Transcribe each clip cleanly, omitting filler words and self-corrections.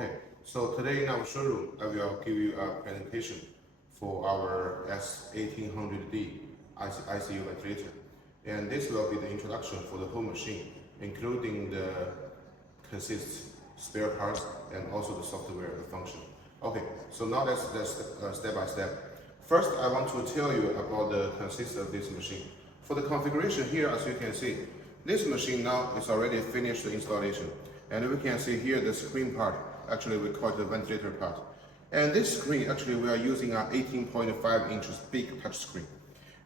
Okay, so today in our showroom, I will give you a presentation for our S1800D ICU ventilator. And this will be the introduction for the whole machine, including the consists spare parts and also the software, the function. Okay, so now let's step by step. First, I want to tell you about the consists of this machine. For the configuration here, as you can see, this machine now is already finished the installation. And we can see here the screen part, actually we call it the ventilator part. And this screen, actually we are using an 18.5 inches big touch screen.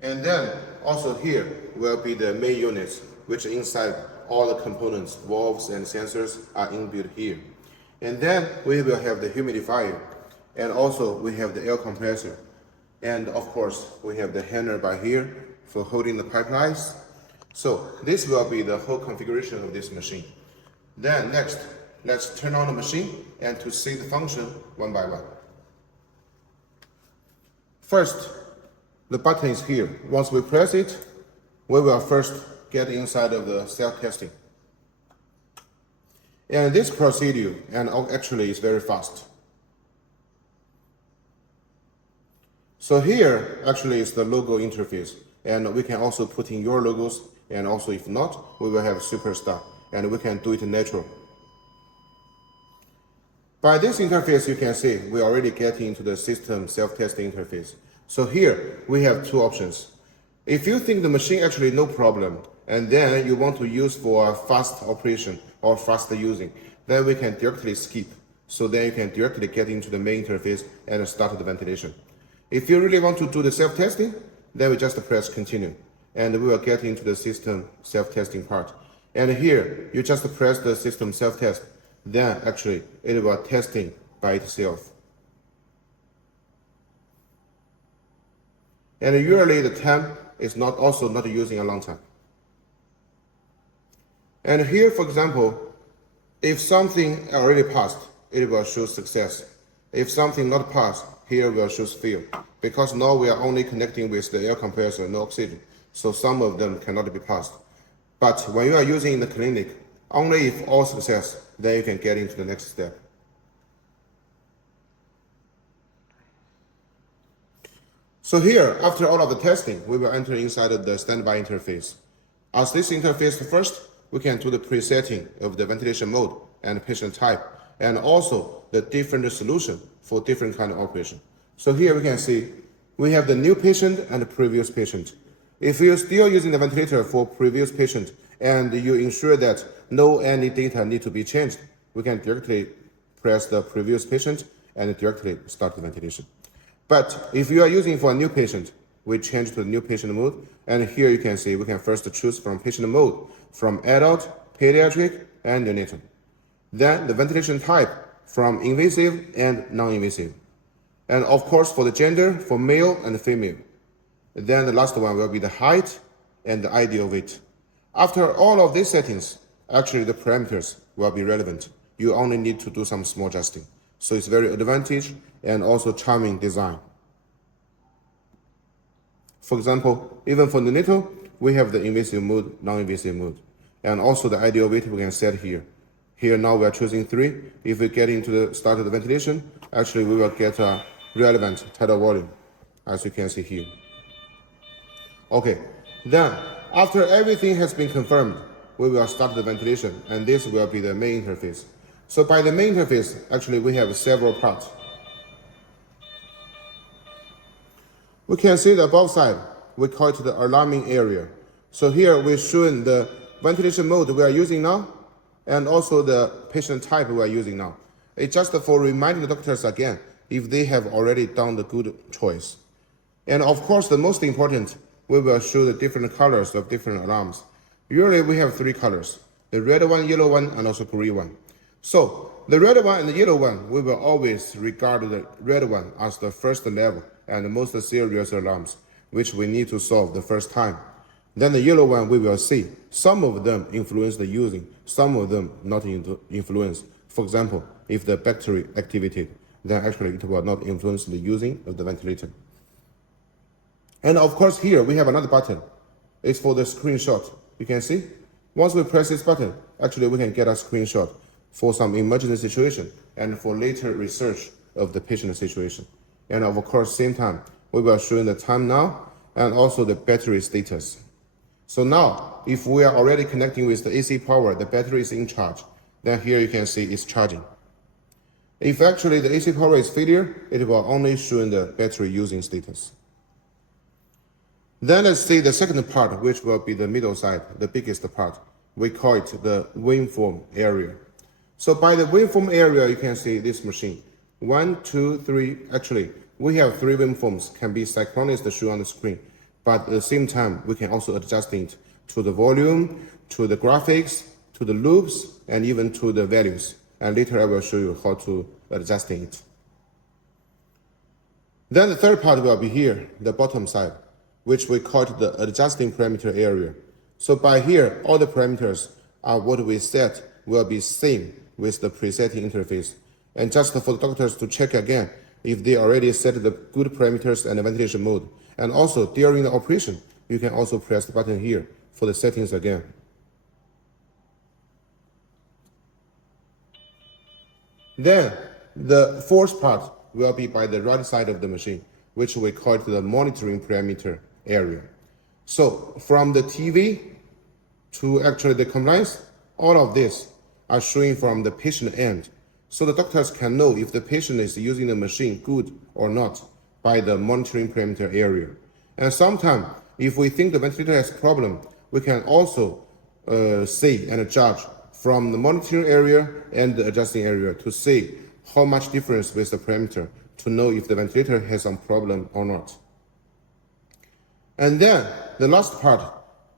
And then also here will be the main units, which inside all the components, valves and sensors are inbuilt here. And then we will have the humidifier, and also we have the air compressor. And of course, we have the hanger by here for holding the pipelines. So this will be the whole configuration of this machine. Then next, let's turn on the machine and to see the function one by one. First, the button is here. Once we press it, we will first get inside of the self-testing. And this procedure, and actually is very fast. So here, actually is the logo interface. And we can also put in your logos, and also if not, we will have Superstar. And we can do it natural. By this interface, you can see we already get into the system self-testing interface. So here we have two options. If you think the machine actually no problem, and then you want to use for a fast operation or faster using, then we can directly skip. So then you can directly get into the main interface and start the ventilation. If you really want to do the self-testing, then we just press continue, and we will get into the system self-testing part. And here, you just press the system self-test, then actually it will testing by itself. And usually the time is also not using a long time. And here, for example, if something already passed, it will show success. If something not passed, here will show fail. Because now we are only connecting with the air compressor, no oxygen. So some of them cannot be passed. But when you are using in the clinic, only if all success, then you can get into the next step. So here, after all of the testing, we will enter inside of the standby interface. As this interface first, we can do the presetting of the ventilation mode and patient type, and also the different solution for different kind of operation. So here we can see, we have the new patient and the previous patient. If you're still using the ventilator for previous patient and you ensure that no any data need to be changed, we can directly press the previous patient and directly start the ventilation. But if you are using for a new patient, we change to the new patient mode. And here you can see we can first choose from patient mode, from adult, pediatric, and neonatal. Then the ventilation type from invasive and non-invasive. And of course for the gender, for male and female. Then the last one will be the height and the ideal weight. After all of these settings, actually the parameters will be relevant. You only need to do some small adjusting. So it's very advantage and also charming design. For example, even for neonatal, we have the invasive mode, non-invasive mode. And also the ideal weight we can set here. Here now we are choosing 3. If we get into the start of the ventilation, actually we will get a relevant tidal volume, as you can see here. Okay, then after everything has been confirmed, we will start the ventilation, and this will be the main interface. So by the main interface, actually we have several parts. We can see the above side, we call it the alarming area. So here we're showing the ventilation mode we are using now, and also the patient type we are using now. It's just for reminding the doctors again, if they have already done the good choice. And of course, the most important, we will show the different colors of different alarms. Usually we have 3 colors, the red one, yellow one, and also green one. So the red one and the yellow one, we will always regard the red one as the first level and the most serious alarms, which we need to solve the first time. Then the yellow one, we will see some of them influence the using, some of them not influence. For example, if the battery activated, then actually it will not influence the using of the ventilator. And of course here we have another button. It's for the screenshot. You can see, once we press this button, actually we can get a screenshot for some emergency situation and for later research of the patient situation. And of course, same time, we will show you the time now and also the battery status. So now, if we are already connecting with the AC power, the battery is in charge, then here you can see it's charging. If actually the AC power is failure, it will only show the battery using status. Then let's see the second part, which will be the middle side, the biggest part. We call it the waveform area. So by the waveform area, you can see this machine. 1, 2, 3, actually, we have 3 waveforms can be synchronized shown on the screen. But at the same time, we can also adjust it to the volume, to the graphics, to the loops, and even to the values. And later I will show you how to adjust it. Then the third part will be here, the bottom side, which we call it the adjusting parameter area. So by here, all the parameters are what we set will be same with the presetting interface. And just for the doctors to check again if they already set the good parameters and the ventilation mode. And also during the operation, you can also press the button here for the settings again. Then the fourth part will be by the right side of the machine, which we call it the monitoring parameter area. So from the TV to actually the compliance, all of this are showing from the patient end. So the doctors can know if the patient is using the machine good or not by the monitoring parameter area. And sometimes, if we think the ventilator has problem, we can also see and judge from the monitoring area and the adjusting area to see how much difference with the parameter to know if the ventilator has some problem or not. And then the last part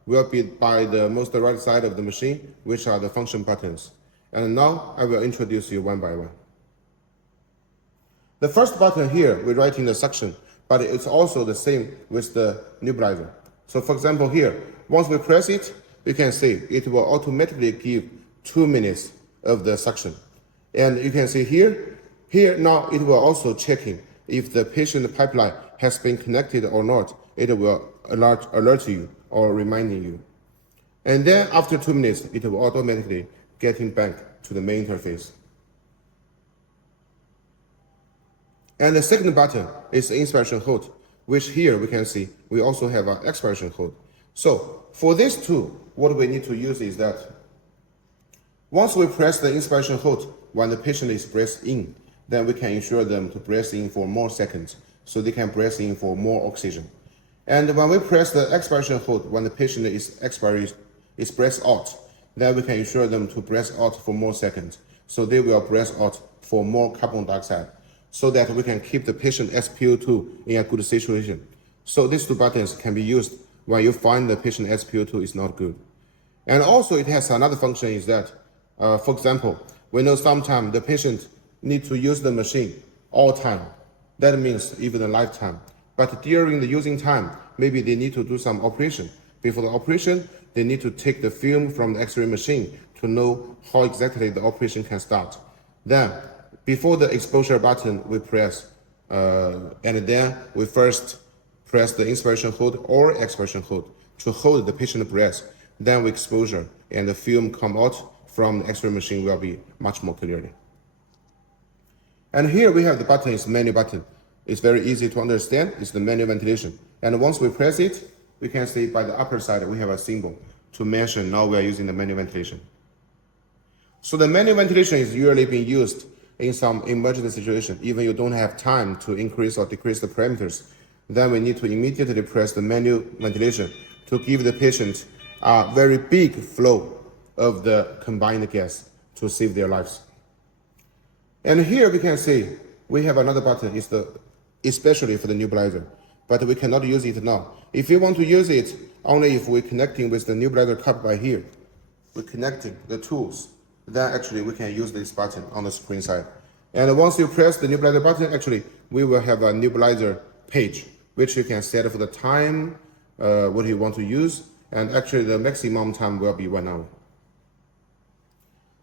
will be by the most right side of the machine, which are the function buttons. And now I will introduce you one by one. The first button here, we write in the suction, but it's also the same with the nebulizer. So for example here, once we press it, you can see it will automatically give 2 minutes of the suction. And you can see here now it will also checking if the patient pipeline has been connected or not. It will alert you or reminding you. And then after 2 minutes, it will automatically getting back to the main interface. And the second button is the inspiration hold, which here we can see we also have an expiration hold. So for this two, what we need to use is that once we press the inspiration hold when the patient is breath in, then we can ensure them to breathe in for more seconds so they can breathe in for more oxygen. And when we press the expiration hold when the patient is breath out, then we can ensure them to breathe out for more seconds so they will breathe out for more carbon dioxide, so that we can keep the patient SpO2 in a good situation. So these two buttons can be used when you find the patient SpO2 is not good. And also it has another function is that, for example, we know sometimes the patient need to use the machine all time. That means even a lifetime. But during the using time, maybe they need to do some operation. Before the operation, they need to take the film from the X-ray machine to know how exactly the operation can start. Then, before the exposure button, we press, and then we first press the inspiration hold or expiration hold to hold the patient breath. Then we exposure, and the film come out from the X-ray machine will be much more clearly. And here we have the button, is menu button. It's very easy to understand. It's the manual ventilation. And once we press it, we can see by the upper side we have a symbol to mention now we are using the manual ventilation. So the manual ventilation is usually being used in some emergency situation. Even you don't have time to increase or decrease the parameters, then we need to immediately press the manual ventilation to give the patient a very big flow of the combined gas to save their lives. And here we can see we have another button, is especially for the nebulizer, but we cannot use it now. If you want to use it, only if we're connecting with the nebulizer cup by here, we're connecting the tools, then actually we can use this button on the screen side. And once you press the nebulizer button, actually we will have a nebulizer page, which you can set for the time, what you want to use, and actually the maximum time will be 1 hour.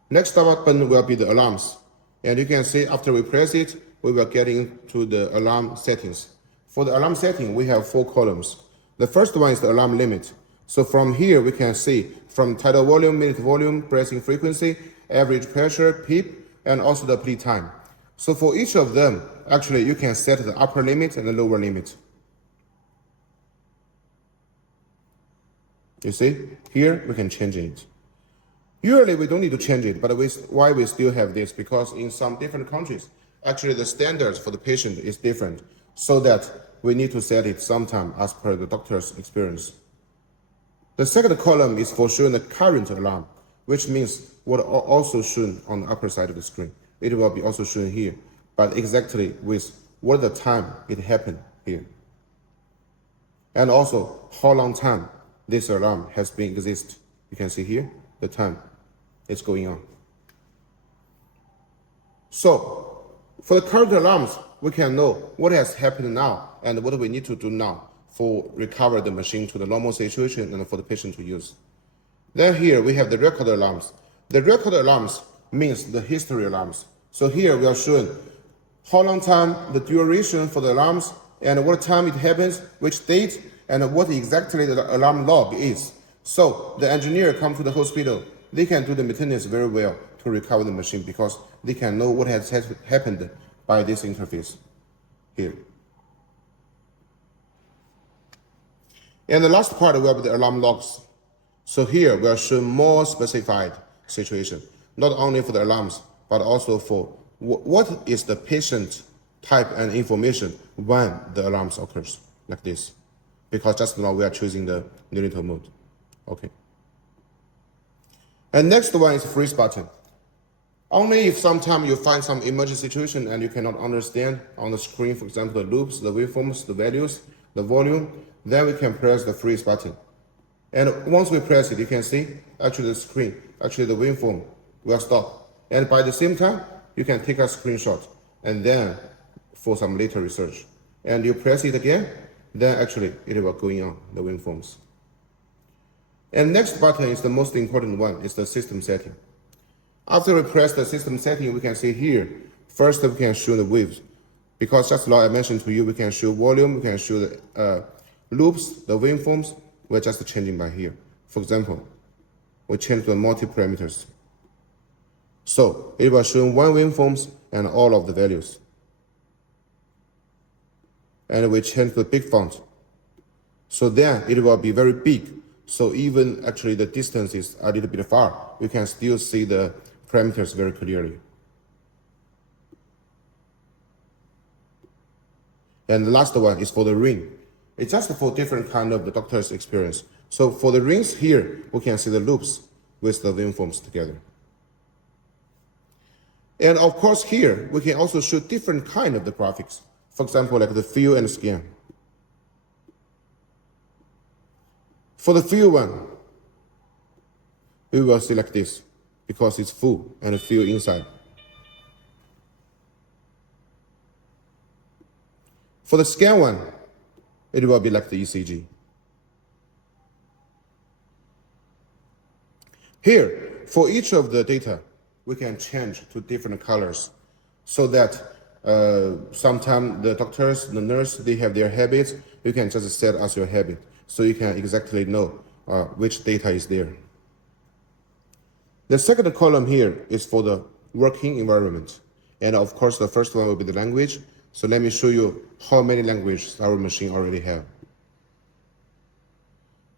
Next button will be the alarms. And you can see after we press it, we will get into the alarm settings. For the alarm setting, we have 4 columns. The first one is the alarm limit. So from here, we can see from tidal volume, minute volume, breathing frequency, average pressure, PEEP, and also the bleed time. So for each of them, actually you can set the upper limit and the lower limit. You see, here we can change it. Usually we don't need to change it, but why we still have this? Because in some different countries, actually the standards for the patient is different, so that we need to set it sometime as per the doctor's experience. The second column is for showing the current alarm, which means what are also shown on the upper side of the screen. It will be also shown here, but exactly with what the time it happened here. And also how long time this alarm has been exist. You can see here the time it's going on. So for the current alarms, we can know what has happened now and what we need to do now for recover the machine to the normal situation and for the patient to use. Then here we have the record alarms. The record alarms means the history alarms. So here we are showing how long time, the duration for the alarms, and what time it happens, which date, and what exactly the alarm log is. So the engineer come to the hospital, they can do the maintenance very well to recover the machine because they can know what has happened by this interface here. And the last part will be the alarm logs. So here we are showing more specified situation, not only for the alarms, but also for what is the patient type and information when the alarms occurs, like this. Because just now we are choosing the neonatal mode. Okay. And next one is freeze button. Only if sometime you find some emergency situation and you cannot understand on the screen, for example, the loops, the waveforms, the values, the volume, then we can press the freeze button. And once we press it, you can see actually the screen, actually the waveform will stop. And by the same time, you can take a screenshot and then for some later research. And you press it again, then actually it will going on, the waveforms. And next button is the most important one, is the system setting. After we press the system setting, we can see here, first we can show the waves. Because just like I mentioned to you, we can show volume, we can show the loops, the waveforms, we're just changing by here. For example, we change the multi-parameters. So it will show one waveforms and all of the values. And we change the big font. So then it will be very big. So even actually the distance is a little bit far, we can still see the parameters very clearly. And the last one is for the ring. It's just for different kind of the doctor's experience. So for the rings here, we can see the loops with the waveforms together. And of course here, we can also show different kind of the graphics. For example, like the feel and scan. For the feel one, we will select this because it's full and feel inside. For the scan one, it will be like the ECG. Here, for each of the data, we can change to different colors so that sometimes the doctors, the nurse, they have their habits. You can just set as your habit so you can exactly know which data is there. The second column here is for the working environment. And of course, the first one will be the language. So let me show you how many languages our machine already have.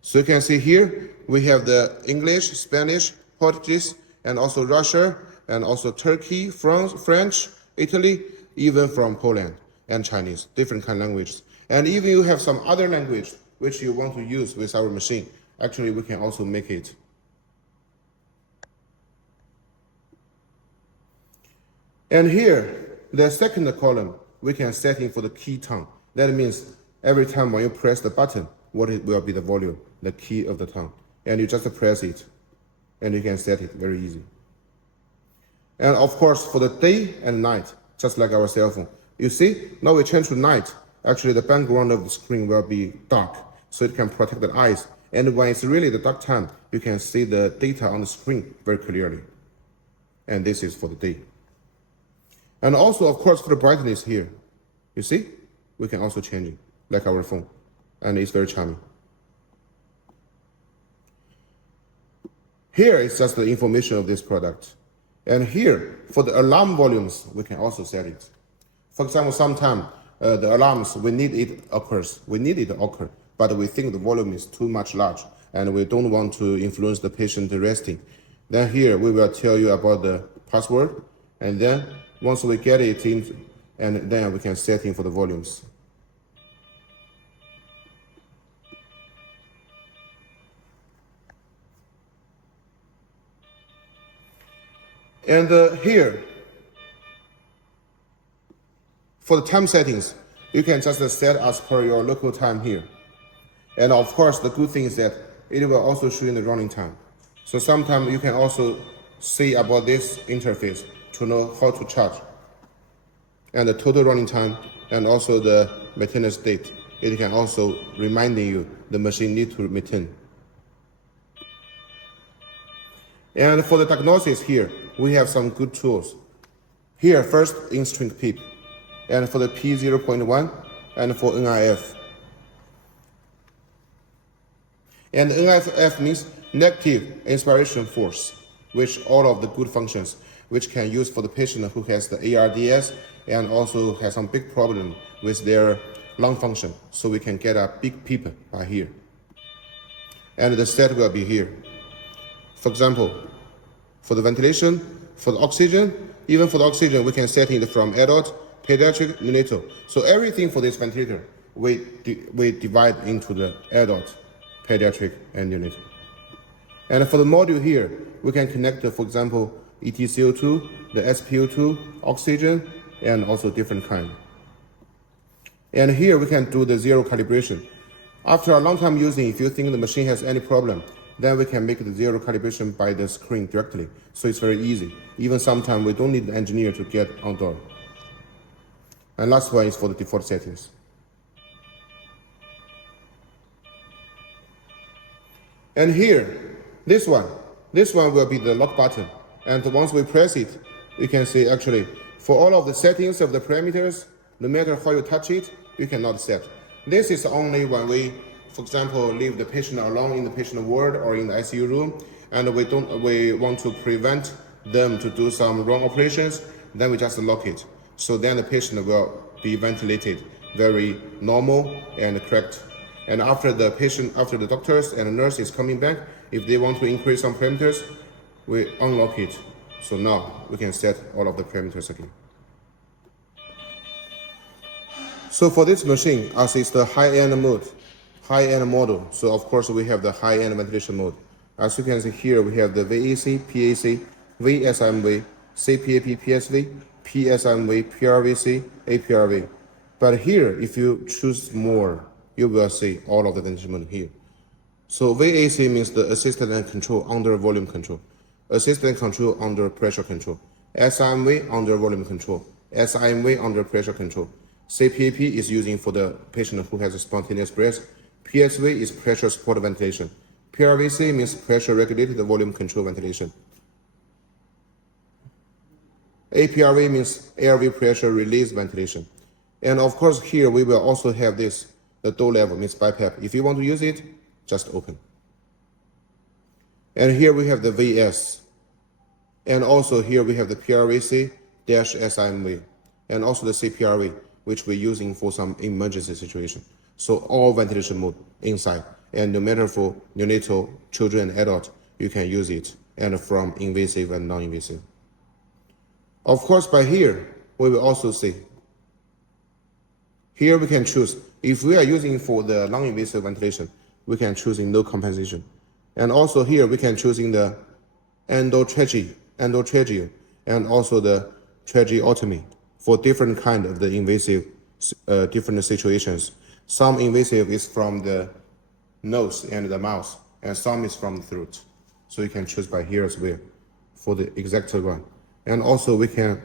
So you can see here, we have the English, Spanish, Portuguese, and also Russia, and also Turkey, France, French, Italy, even from Poland and Chinese, different kind of languages. And even you have some other language which you want to use with our machine, actually we can also make it. And here, the second column, we can set in for the key tone. That means every time when you press the button, what it will be the volume, the key of the tone. And you just press it, and you can set it very easy. And of course, for the day and night, just like our cell phone. You see, now we change to night. Actually, the background of the screen will be dark, so it can protect the eyes. And when it's really the dark time, you can see the data on the screen very clearly. And this is for the day. And also, of course, for the brightness here, you see, we can also change it, like our phone. And it's very charming. Here is just the information of this product. And here, for the alarm volumes, we can also set it. For example, sometimes the alarms, we need it occur, but we think the volume is too much large and we don't want to influence the patient resting. Then here, we will tell you about the password, and then once we get it in, and then we can set in for the volumes. And here, for the time settings, you can just set as per your local time here. And of course, the good thing is that it will also show in the running time. So sometimes you can also see about this interface to know how to charge. And the total running time and also the maintenance date. It can also reminding you the machine need to maintain. And for the diagnosis here, we have some good tools. Here, first, in-string PEEP, and for the P0.1, and for NIF. And NIF means negative inspiration force, which all of the good functions, which can use for the patient who has the ARDS and also has some big problem with their lung function. So we can get a big PEEP by here. And the set will be here. For example, for the ventilation, for the oxygen, even for the oxygen, we can set it from adult, pediatric, neonatal. So everything for this ventilator, we divide into the adult, pediatric, and neonatal. And for the module here, we can connect, for example, EtCO2, the SpO2, oxygen, and also different kind. And here we can do the zero calibration. After a long time using, if you think the machine has any problem, then we can make the zero calibration by the screen directly. So it's very easy. Even sometimes we don't need the engineer to get on door. And last one is for the default settings. And here, this one will be the lock button. And once we press it, you can see actually for all of the settings of the parameters, no matter how you touch it, you cannot set. This is only when we, for example, leave the patient alone in the patient ward or in the ICU room, and we want to prevent them to do some wrong operations, then we just lock it. So then the patient will be ventilated very normal and correct. And after the doctors and the nurse is coming back, if they want to increase some parameters, we unlock it. So now we can set all of the parameters again. So for this machine, as it's the high-end model, so of course we have the high-end ventilation mode. As you can see here, we have the VAC, PAC, VSMV, CPAP, PSV, PSMV, PRVC, APRV. But here, if you choose more, you will see all of the ventilation mode here. So VAC means the assisted and control under volume control, assisted control under pressure control, SIMV under volume control, SIMV under pressure control. CPAP is using for the patient who has a spontaneous breath. PSV is pressure support ventilation. PRVC means pressure regulated volume control ventilation. APRV means ARV pressure release ventilation. And of course here we will also have this, the door level means BiPAP. If you want to use it, just open. And here we have the VS. And also here we have the PRVC-SIMV. And also the CPRV, which we're using for some emergency situation. So all ventilation mode inside. And no matter for neonatal, children, and adult, you can use it. And from invasive and non-invasive. Of course, by here, we will also see. Here we can choose. If we are using for the non-invasive ventilation, we can choose in no compensation. And also here, we can choose in the endotracheal, and also the tracheotomy for different kind of the invasive, different situations. Some invasive is from the nose and the mouth, and some is from the throat. So you can choose by here as well for the exact one. And also we can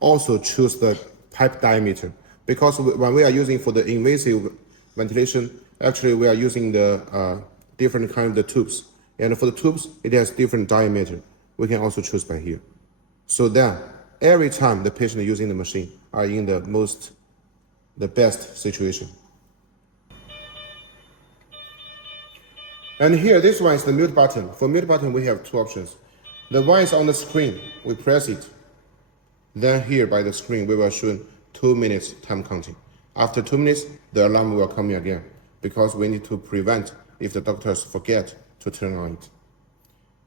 also choose the pipe diameter, because when we are using for the invasive ventilation, actually we are using the different kind of the tubes. And for the tubes, it has different diameter. We can also choose by here. So then every time the patient using the machine are in the best situation. And here, this one is the mute button. For mute button, we have two options. The one is on the screen. We press it. Then here by the screen, we will show 2 minutes time counting. After 2 minutes, the alarm will come in again because we need to prevent if the doctors forget to turn on it.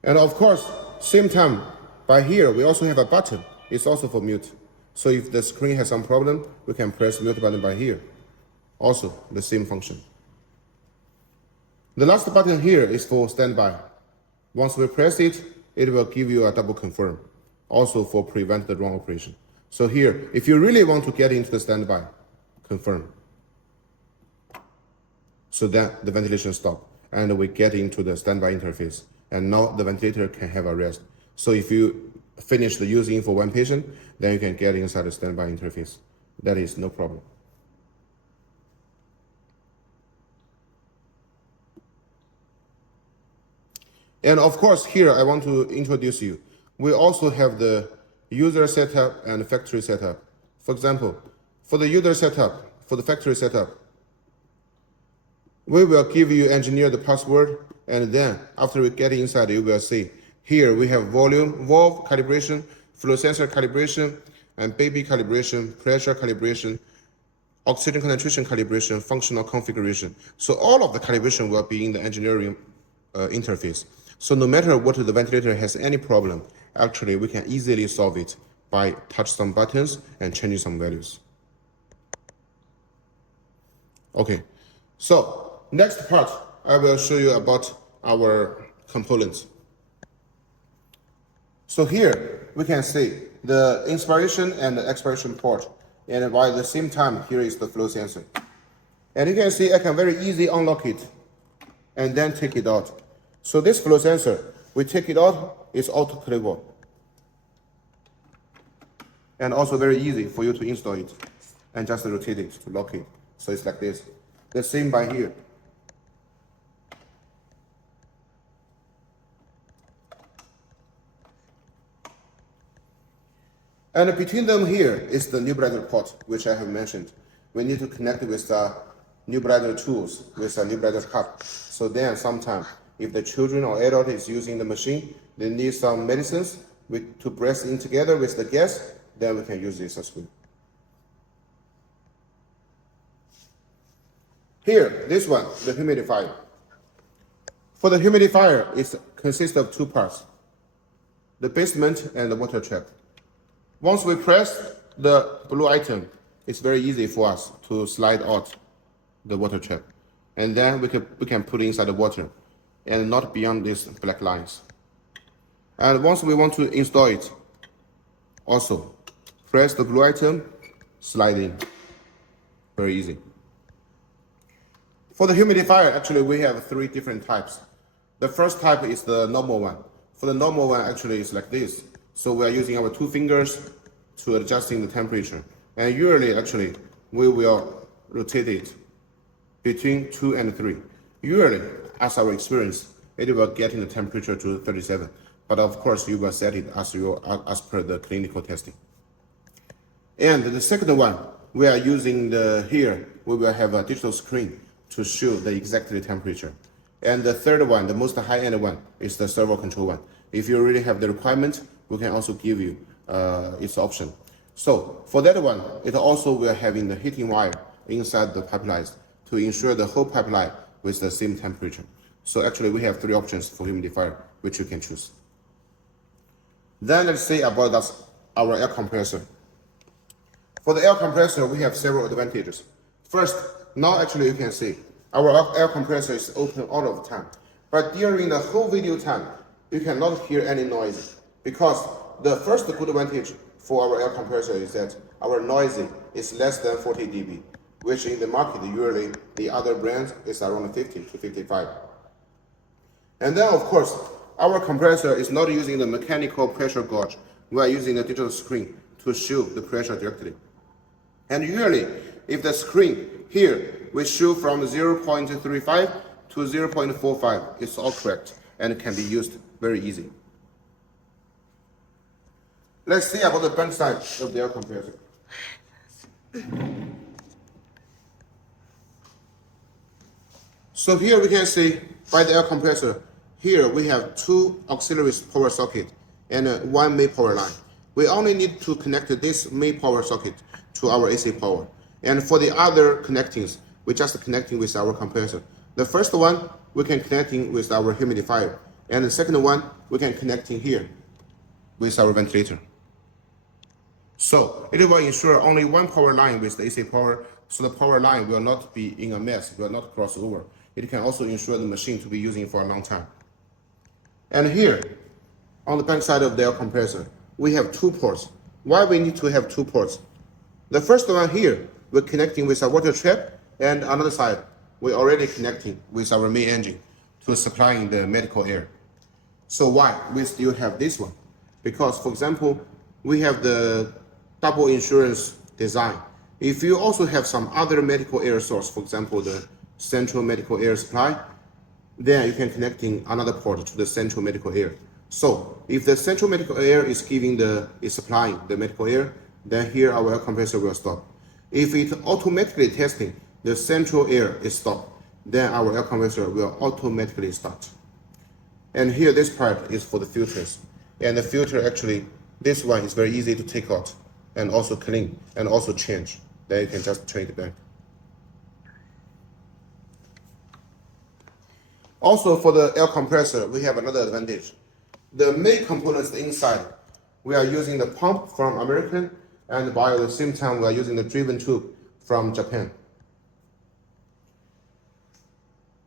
And of course, same time, by here, we also have a button. It's also for mute. So if the screen has some problem, we can press mute button by here. Also, the same function. The last button here is for standby. Once we press it, it will give you a double confirm. Also for prevent the wrong operation. So here, if you really want to get into the standby, confirm. So then the ventilation stop and we get into the standby interface. And now the ventilator can have a rest. So if you finish the using for one patient, then you can get inside the standby interface. That is no problem. And of course, here I want to introduce you. We also have the user setup and factory setup. For example, for the user setup, for the factory setup, we will give you engineer the password, and then after we get inside, you will see here we have volume, valve calibration, flow sensor calibration, and baby calibration, pressure calibration, oxygen concentration calibration, functional configuration. So all of the calibration will be in the engineering interface. So no matter what the ventilator has any problem, actually we can easily solve it by touch some buttons and changing some values. Okay, so next part, I will show you about our components. So here we can see the inspiration and the expiration port, and while at the same time here is the flow sensor. And you can see I can very easily unlock it and then take it out. So this flow sensor, we take it out, it's auto-clickable. And also very easy for you to install it and just rotate it to lock it. So it's like this. The same by here. And between them here is the nebulizer port, which I have mentioned. We need to connect with the nebulizer tools, with a nebulizer cup. So then sometime, if the children or adult is using the machine, they need some medicines to press in together with the gas, then we can use this as well. Here, this one, the humidifier. For the humidifier, it consists of two parts, the basement and the water trap. Once we press the blue item, it's very easy for us to slide out the water trap. And then we can put it inside the water and not beyond these black lines. And once we want to install it, also press the blue item, slide in. Very easy. For the humidifier, actually we have three different types. The first type is the normal one. For the normal one, actually it's like this. So we are using our 2 fingers to adjusting the temperature. And usually, actually, we will rotate it between 2 and 3. Usually, as our experience, it will get in the temperature to 37. But of course, you will set it as per the clinical testing. And the second one, we are using here, we will have a digital screen to show the exact temperature. And the third one, the most high-end one, is the servo control one. If you really have the requirement, we can also give you its option. So for that one, it also will having the heating wire inside the pipelines to ensure the whole pipeline with the same temperature. So actually we have 3 options for humidifier, which you can choose. Then let's say about our air compressor. For the air compressor, we have several advantages. First, now actually you can see our air compressor is open all of the time. But during the whole video time, you cannot hear any noise because the first good advantage for our air compressor is that our noise is less than 40 dB, which in the market usually the other brands is around 50 to 55. And then of course, our compressor is not using the mechanical pressure gauge. We are using the digital screen to show the pressure directly. And usually, if the screen here we show from 0.35 to 0.45, it's all correct and can be used very easy. Let's see about the bench side of the air compressor. So here we can see by the air compressor, here we have 2 auxiliary power sockets and one main power line. We only need to connect this main power socket to our AC power. And for the other connectings, we just connecting with our compressor. The first one, we can connecting with our humidifier. And the second one, we can connecting here with our ventilator. So it will ensure only one power line with the AC power, so the power line will not be in a mess, will not cross over. It can also ensure the machine to be using for a long time. And here, on the back side of the air compressor, we have two ports. Why we need to have two ports? The first one here, we're connecting with a water trap, and another side, we're already connecting with our main engine to supplying the medical air. So why we still have this one? Because, for example, we have the double insurance design. If you also have some other medical air source, for example, the central medical air supply, then you can connecting another port to the central medical air. So if the central medical air is supplying the medical air, then here our air compressor will stop. If it automatically testing the central air is stopped, then our air compressor will automatically start. And here this part is for the filters. And the filter actually, this one is very easy to take out and also clean and also change. Then you can just turn it back. Also for the air compressor, we have another advantage. The main components inside, we are using the pump from American, and by the same time we are using the driven tube from Japan.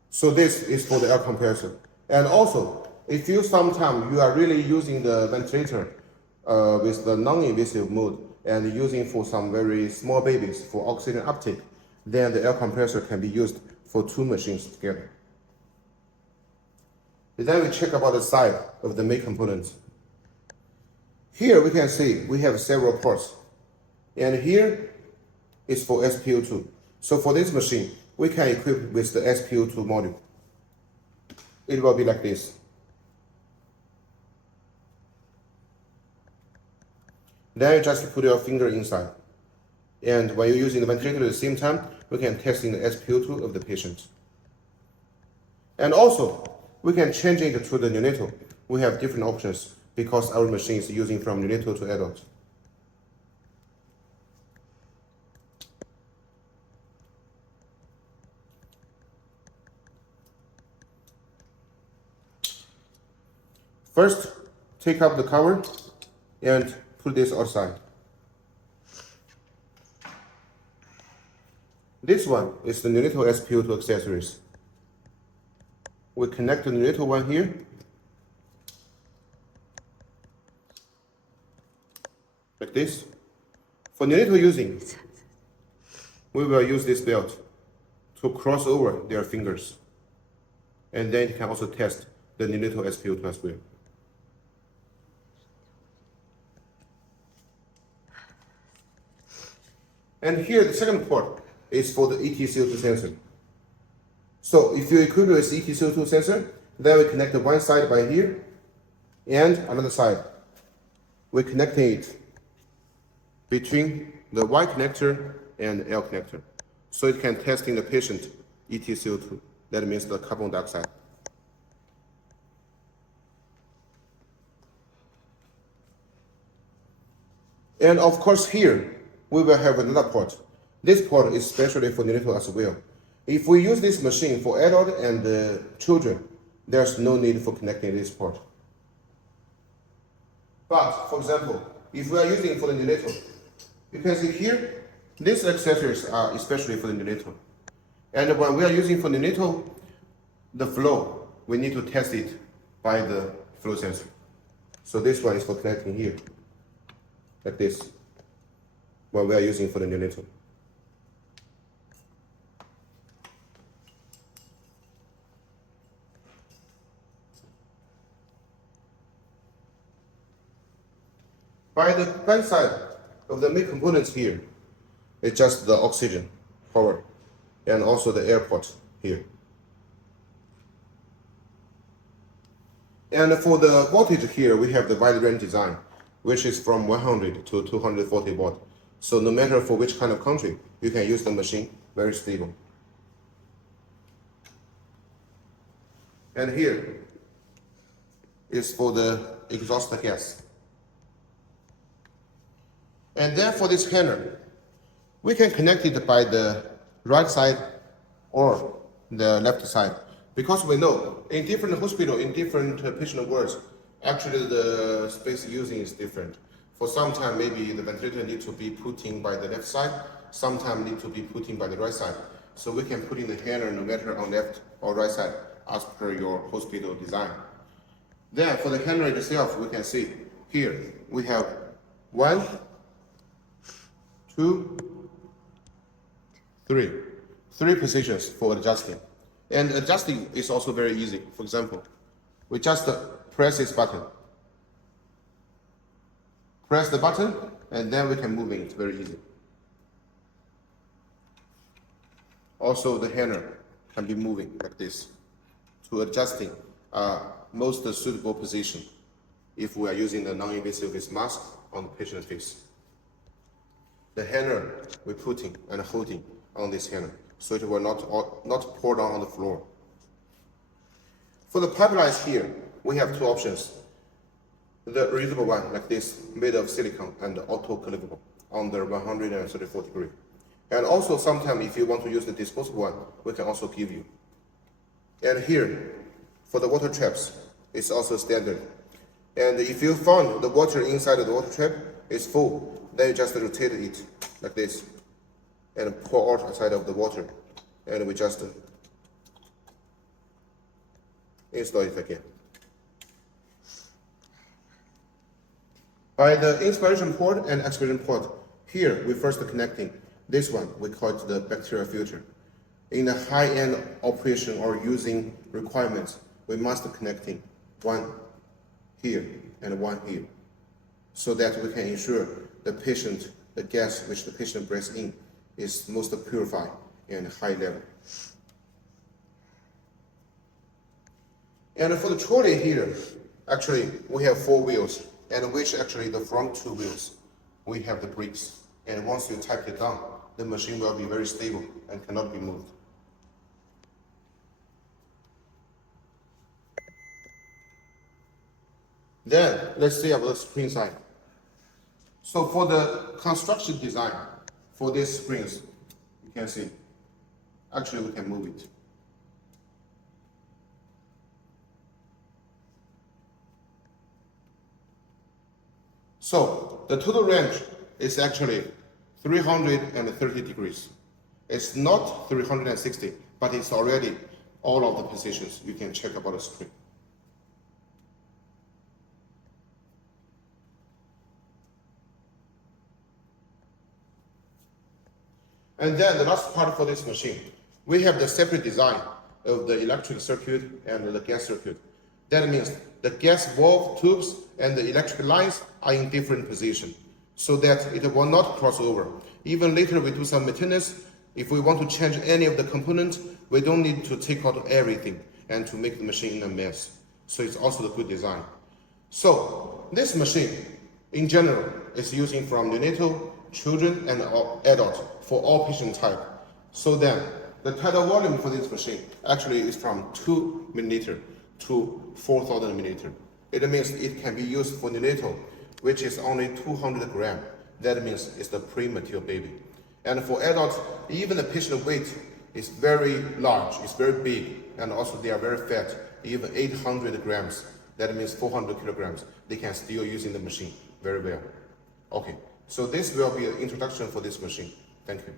So this is for the air compressor. And also, if you sometimes you are really using the ventilator with the non-invasive mode and using for some very small babies for oxygen uptake, then the air compressor can be used for two machines together. Then we check about the side of the main components. Here we can see we have several ports, and here is for SPO2. So for this machine, we can equip with the SPO2 module. It will be like this. Then you just put your finger inside. And when you're using the ventilator at the same time, we can test in the SPO2 of the patient. And also, we can change it to the neonatal. We have different options because our machine is using from neonatal to adult. First, take up the cover and put this outside. This one is the neonatal SPO2 accessories. We connect the neonatal one here. Like this. For neonatal using, we will use this belt to cross over their fingers. And then it can also test the neonatal SPO2 as well. And here the second port is for the ETCO2 sensor. So if you equip with ETCO2 sensor, then we connect the one side by here and another side. We connect it between the Y connector and L connector. So it can test in the patient ETCO2. That means the carbon dioxide. And of course here, we will have another port. This port is specially for neonatal as well. If we use this machine for adult and children, there's no need for connecting this port. But, for example, if we are using it for the neonatal, you can see here, these accessories are especially for the neonatal. And when we are using for neonatal, the flow, we need to test it by the flow sensor. So this one is for connecting here, like this, when we are using for the neonatal. By the back side of the main components here, it's just the oxygen power and also the air port here. And for the voltage here, we have the wide range design, which is from 100 to 240 watt. So no matter for which kind of country, you can use the machine, very stable. And here is for the exhaust the gas. And then for this handle, we can connect it by the right side or the left side. Because we know in different hospital, in different patient wards, actually the space using is different. For some time, maybe the ventilator needs to be put in by the left side, sometimes need to be put in by the right side. So we can put in the handle no matter on left or right side as per your hospital design. Then for the handle itself, we can see here we have 1, 2, 3. 3 positions for adjusting. And adjusting is also very easy. For example, we just press this button. Press the button, and then we can move it. It's very easy. Also, the handle can be moving like this to adjusting most suitable position if we are using the non-invasive face mask on the patient face. The handle we're putting and holding on this handle, so it will not pour down on the floor. For the pipelines here, we have 2 options. The reusable one, like this, made of silicone and auto-clippable under 134 degrees. And also sometimes if you want to use the disposable one, we can also give you. And here, for the water traps, it's also standard. And if you found the water inside of the water trap is full, then you just rotate it like this and pour out outside of the water. And we just install it again. By the inspiration port and expiration port, here we first connecting this one, we call it the bacterial filter. In a high-end operation or using requirements, we must connecting one here and one here, so that we can ensure the gas which the patient breathes in is most purified and high level. And for the trolley here, actually we have 4 wheels, and which actually the front 2 wheels, we have the brakes. And once you type it down, the machine will be very stable and cannot be moved. Then let's see about the screen side. So for the construction design for these screens, you can see, actually we can move it. So the total range is actually 330 degrees. It's not 360, but it's already all of the positions you can check about the screen. And then the last part for this machine, we have the separate design of the electric circuit and the gas circuit. That means the gas valve tubes and the electric lines are in different positions, so that it will not cross over. Even later we do some maintenance, if we want to change any of the components, we don't need to take out everything and to make the machine a mess. So it's also a good design. So this machine, in general, is using from neonatal, children, and adults for all patient type. So then, the tidal volume for this machine actually is from 2 milliliter to 4,000 milliliter. It means it can be used for neonatal, which is only 200 grams. That means it's the premature baby. And for adults, even the patient weight is very large, it's very big, and also they are very fat, even 800 grams. That means 400 kilograms. They can still using the machine very well. Okay, so this will be an introduction for this machine. Thank you.